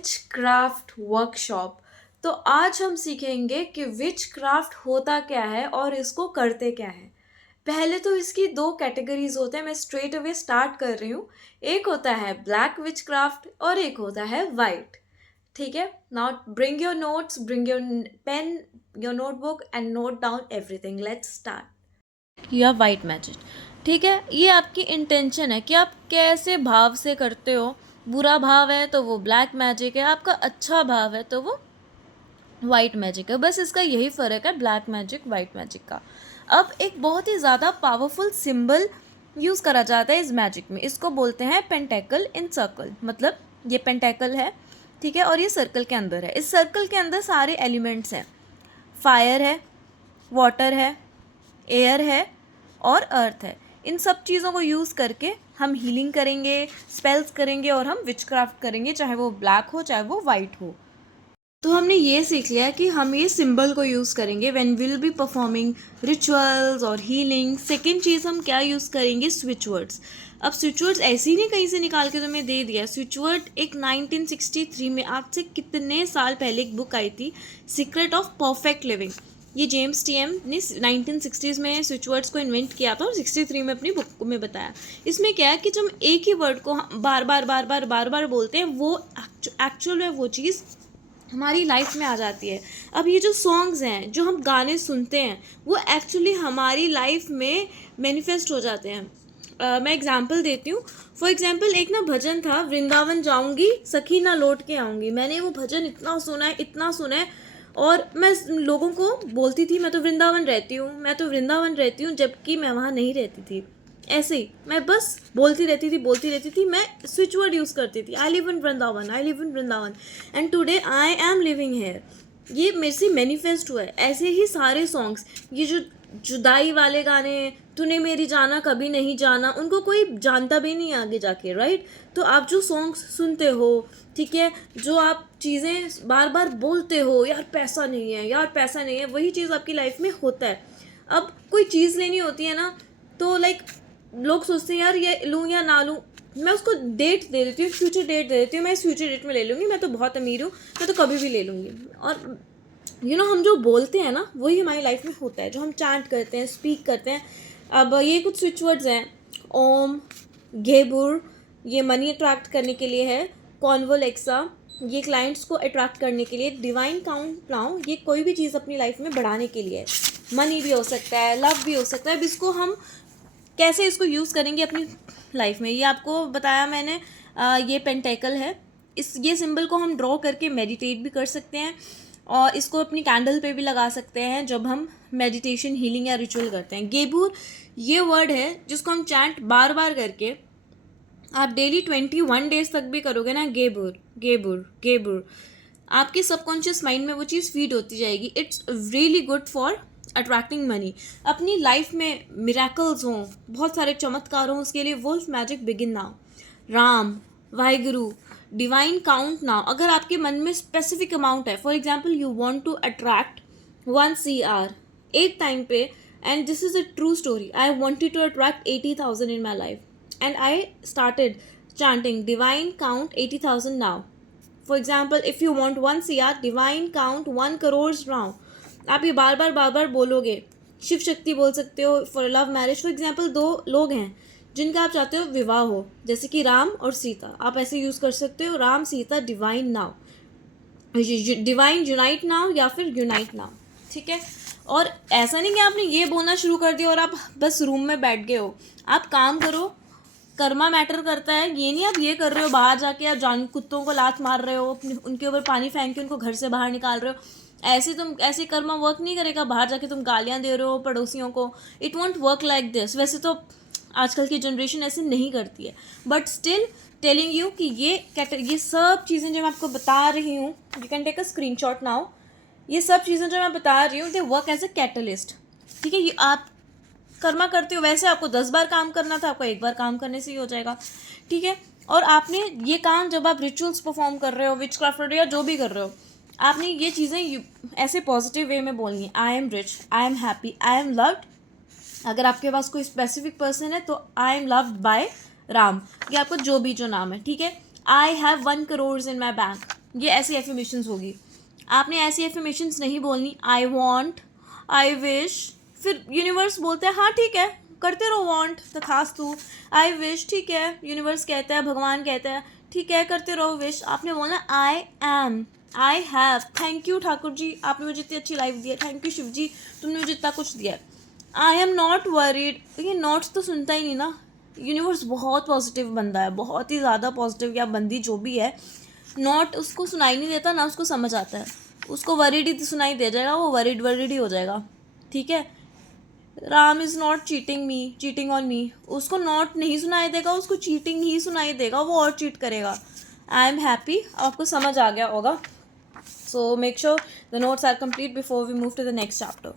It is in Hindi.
विच क्राफ्ट वर्कशॉप। तो आज हम सीखेंगे कि विच क्राफ्ट होता क्या है और इसको करते क्या है। पहले तो इसकी दो कैटेगरीज होते हैं, मैं स्ट्रेट अवे स्टार्ट कर रही हूँ। एक होता है ब्लैक विच क्राफ्ट और एक होता है वाइट। ठीक है, now bring your notes, bring your pen, your notebook and note down everything. Let's start. या वाइट मैजिक, ठीक है, ये आपकी इंटेंशन है कि आप कैसे भाव से करते हो। बुरा भाव है तो वो ब्लैक मैजिक है, आपका अच्छा भाव है तो वो वाइट मैजिक है। बस इसका यही फ़र्क है ब्लैक मैजिक वाइट मैजिक का। अब एक बहुत ही ज़्यादा पावरफुल सिंबल यूज़ करा जाता है इस मैजिक में, इसको बोलते हैं पेंटेकल इन सर्कल। मतलब ये पेंटेकल है, ठीक है, और ये सर्कल के अंदर है। इस सर्कल के अंदर सारे एलिमेंट्स हैं, फायर है, वाटर है, एयर है और अर्थ है। इन सब चीज़ों को यूज़ करके हम हीलिंग करेंगे, स्पेल्स करेंगे और हम विचक्राफ्ट करेंगे, चाहे वो ब्लैक हो चाहे वो वाइट हो। तो हमने ये सीख लिया कि हम ये सिंबल को यूज़ करेंगे when will be performing rituals और हीलिंग। सेकेंड चीज़ हम क्या यूज़ करेंगे, स्विच वर्ड्स। अब स्विच वर्ड्स ऐसे ही नहीं कहीं से निकाल के तुम्हें दे दिया। स्विच वर्ड एक 1963 में, आज से कितने साल पहले, एक बुक आई थी, सीक्रेट ऑफ परफेक्ट लिविंग। ये जेम्स टीएम ने 1960s में स्विच वर्ड्स को इन्वेंट किया था और 63 में अपनी बुक में बताया। इसमें क्या है कि जब एक ही वर्ड को बार बार बोलते हैं, वो एक्चुअल में वो चीज़ हमारी लाइफ में आ जाती है। अब ये जो सॉन्ग्स हैं, जो हम गाने सुनते हैं, वो एक्चुअली हमारी लाइफ में मैनिफेस्ट हो जाते हैं। मैं एग्जांपल देती हूँ। फॉर एग्जांपल एक ना भजन था, वृंदावन जाऊँगी सखी ना लौट के आऊँगी। मैंने वो भजन इतना सुना है और मैं लोगों को बोलती थी मैं तो वृंदावन रहती हूँ, जबकि मैं वहाँ नहीं रहती थी। ऐसे ही मैं बस बोलती रहती थी। मैं स्विच वर्ड यूज़ करती थी, I live in Vrindavan and today I am living here. ये मेरे से मैनिफेस्ट हुआ है। ऐसे ही सारे सॉन्ग्स, ये जो जुदाई वाले गाने, तूने मेरी जाना कभी नहीं जाना, उनको कोई जानता भी नहीं आगे जाके, राइट। तो आप जो सॉन्ग्स सुनते हो, ठीक है, जो आप चीज़ें बार बार बोलते हो, यार पैसा नहीं है, वही चीज़ आपकी लाइफ में होता है। अब कोई चीज़ लेनी होती है ना, तो लाइक लोग सोचते हैं यार ये लूँ या ना लूँ। मैं उसको डेट दे देती हूँ, फ्यूचर डेट दे देती हूँ, मैं इस फ्यूचर डेट में ले लूँगी, मैं तो बहुत अमीर हूँ, मैं तो कभी भी ले लूँगी। और हम जो बोलते हैं ना, वही हमारी लाइफ में होता है, जो हम चैंट करते हैं, स्पीक करते हैं। अब ये कुछ स्विच वर्ड्स हैं, ओम, घेबुर, ये मनी अट्रैक्ट करने के लिए है, कॉन्वोलेक्सा, ये क्लाइंट्स को अट्रैक्ट करने के लिए, डिवाइन काउंट नाउ, ये कोई भी चीज़ अपनी लाइफ में बढ़ाने के लिए है। मनी भी हो सकता है, लव भी हो सकता है। अब इसको हम कैसे इसको यूज़ करेंगे अपनी लाइफ में, ये आपको बताया मैंने। ये पेंटेकल है, ये सिंबल को हम ड्रॉ करके मेडिटेट भी कर सकते हैं और इसको अपनी कैंडल पे भी लगा सकते हैं जब हम मेडिटेशन, हीलिंग या रिचुअल करते हैं। गेबूर ये वर्ड है जिसको हम चैंट बार बार करके, आप डेली 21 डेज तक भी करोगे ना, गेबूर गेबूर गेबूर, आपके सबकॉन्शियस माइंड में वो चीज़ फीड होती जाएगी। It's really good for attracting money. अपनी लाइफ में मिरेकल्स हों, बहुत सारे चमत्कार हों, उसके लिए wolf magic begin now, Ram, Waheguru, divine count now. अगर आपके मन में स्पेसिफिक अमाउंट है, for example you want to attract 1 CR 8 time पे, and this is a true story, I wanted to attract 80,000 in my life and I started chanting divine count 80,000 now. For example, if you want 1 CR, divine count 1 crore now. आप ये बार बार बोलोगे। शिव शक्ति बोल सकते हो for love marriage. For example 2 लोग हैं जिनका आप चाहते हो विवाह हो, जैसे कि राम और सीता, आप ऐसे यूज़ कर सकते हो, Ram Sita divine now, divine unite now या फिर यूनाइट नाउ, ठीक है। और ऐसा नहीं कि आपने ये बोलना शुरू कर दिया और आप बस रूम में बैठ गए हो। आप काम करो, कर्मा मैटर करता है। ये नहीं आप ये कर रहे हो, बाहर जाके आप कुत्तों को लात मार रहे हो, उनके ऊपर पानी फेंक के उनको घर से बाहर निकाल रहे हो। ऐसे कर्मा वर्क नहीं करेगा। बाहर जाके तुम गालियाँ दे रहे हो पड़ोसियों को, it won't work like this. वैसे तो आजकल की जनरेशन ऐसे नहीं करती है, बट स्टिल टेलिंग यू कि ये सब चीज़ें जो मैं आपको बता रही हूँ, you can take a screenshot now. ये सब चीज़ें जो मैं बता रही हूँ, they work as a catalyst, ठीक है। ये आप कर्मा करते हो, वैसे आपको 10 बार काम करना था, आपको 1 बार काम करने से ही हो जाएगा, ठीक है। और आपने ये काम जब आप रिचुअल्स परफॉर्म कर रहे हो, विचक्राफ्ट या जो भी कर रहे हो, आपने ये चीज़ें ऐसे पॉजिटिव वे में बोलनी है। I am rich, I am happy, I am loved. अगर आपके पास कोई स्पेसिफिक पर्सन है तो I am loved by Ram, या आपका जो नाम है, ठीक है। I have 1 crore in my bank, ये ऐसी एफर्मेशंस होगी। आपने ऐसी एफर्मेशंस नहीं बोलनी, आई वॉन्ट, आई विश, फिर यूनिवर्स बोलते हैं हाँ ठीक है करते रहो वॉन्ट, तथास्तु। आई विश, ठीक है, यूनिवर्स कहता है, भगवान कहता है ठीक है करते रहो विश। आपने बोलना I am, I have, thank you Thakur ji आपने मुझे इतनी अच्छी लाइफ दी है, थैंक यू शिव जी तुमने मुझे इतना कुछ दिया है। आई एम नॉट वरीड, ये नॉट्स तो सुनता ही नहीं ना। यूनिवर्स बहुत पॉजिटिव बंदा है, बहुत ही ज़्यादा पॉजिटिव या बंदी जो भी है। नॉट उसको सुनाई नहीं देता ना, उसको समझ आता है। उसको वरीड ही सुनाई दे जाएगा, वो वरीड ही हो जाएगा, ठीक है। Ram is not cheating on me, उसको नॉट नहीं सुनाई देगा, उसको चीटिंग ही सुनाई देगा, वो और चीट करेगा। आई एम हैप्पी, आपको समझ आ गया होगा। So make sure the notes are complete before we move to the next chapter.